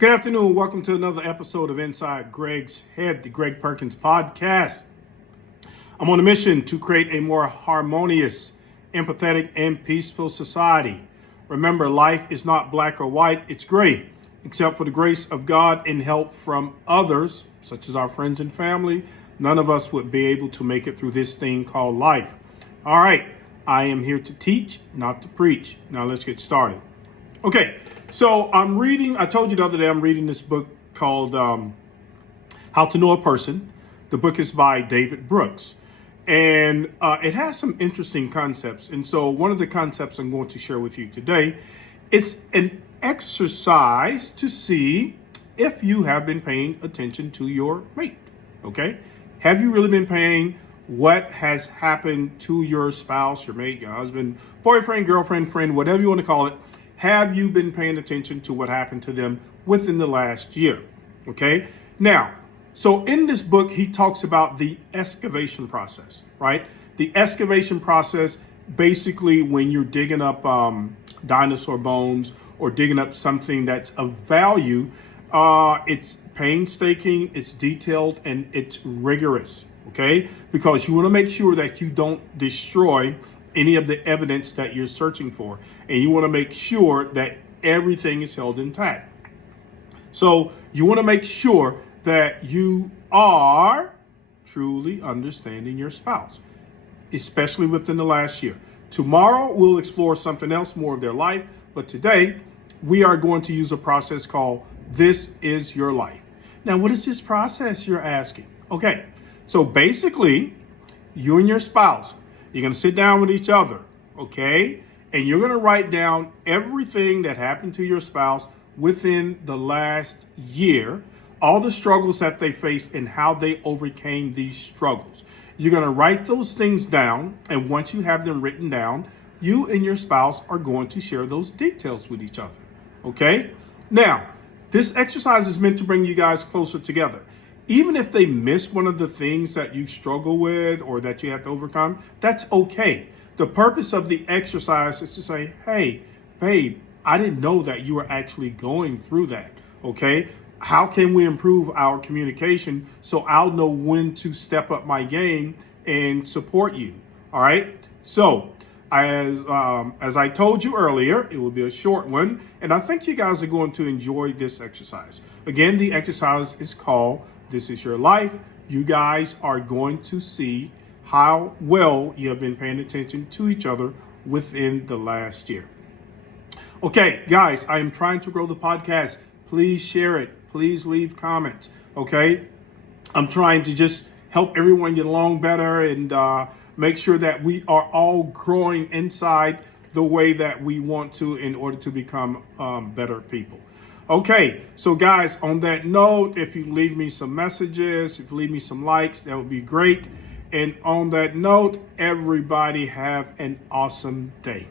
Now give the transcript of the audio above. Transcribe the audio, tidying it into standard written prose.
Good afternoon. Welcome to another episode of Inside Greg's Head, the Greg Perkins podcast. I'm on a mission to create a more harmonious, empathetic, and peaceful society. Remember, life is not black or white, it's gray, except for the grace of God and help from others, such as our friends and family. None of us would be able to make it through this thing called life. All right, I am here to teach, not to preach. Now let's get started. Okay, so I told you the other day, I'm reading this book called How to Know a Person. The book is by David Brooks, and it has some interesting concepts. And so one of the concepts I'm going to share with you today is an exercise to see if you have been paying attention to your mate, okay? Have you really been paying what has happened to your spouse, your mate, your husband, boyfriend, girlfriend, friend, whatever you want to call it? Have you been paying attention to what happened to them within the last year? Okay. Now, so in this book, he talks about the excavation process, right? The excavation process, basically when you're digging up dinosaur bones or digging up something that's of value, it's painstaking, it's detailed, and it's rigorous, okay? Because you want to make sure that you don't destroy any of the evidence that you're searching for. And you want to make sure that everything is held intact. So you want to make sure that you are truly understanding your spouse, especially within the last year. Tomorrow, we'll explore something else, more of their life. But today, we are going to use a process called This Is Your Life. Now, what is this process, you're asking? Okay, so basically, you and your spouse, you're going to sit down with each other, okay? And you're going to write down everything that happened to your spouse within the last year, all the struggles that they faced and how they overcame these struggles. You're going to write those things down. And once you have them written down, you and your spouse are going to share those details with each other, okay? Now, this exercise is meant to bring you guys closer together. Even if they miss one of the things that you struggle with or that you have to overcome, that's okay. The purpose of the exercise is to say, hey, babe, I didn't know that you were actually going through that, okay? How can we improve our communication so I'll know when to step up my game and support you, all right? So, as I told you earlier, it will be a short one, and I think you guys are going to enjoy this exercise. Again, the exercise is called This Is Your Life. You guys are going to see how well you have been paying attention to each other within the last year. Okay, guys, I am trying to grow the podcast. Please share it. Please leave comments, okay? I'm trying to just help everyone get along better and make sure that we are all growing inside the way that we want to in order to become better people. Okay, so guys, on that note, if you leave me some messages, if you leave me some likes, that would be great. And on that note, everybody have an awesome day.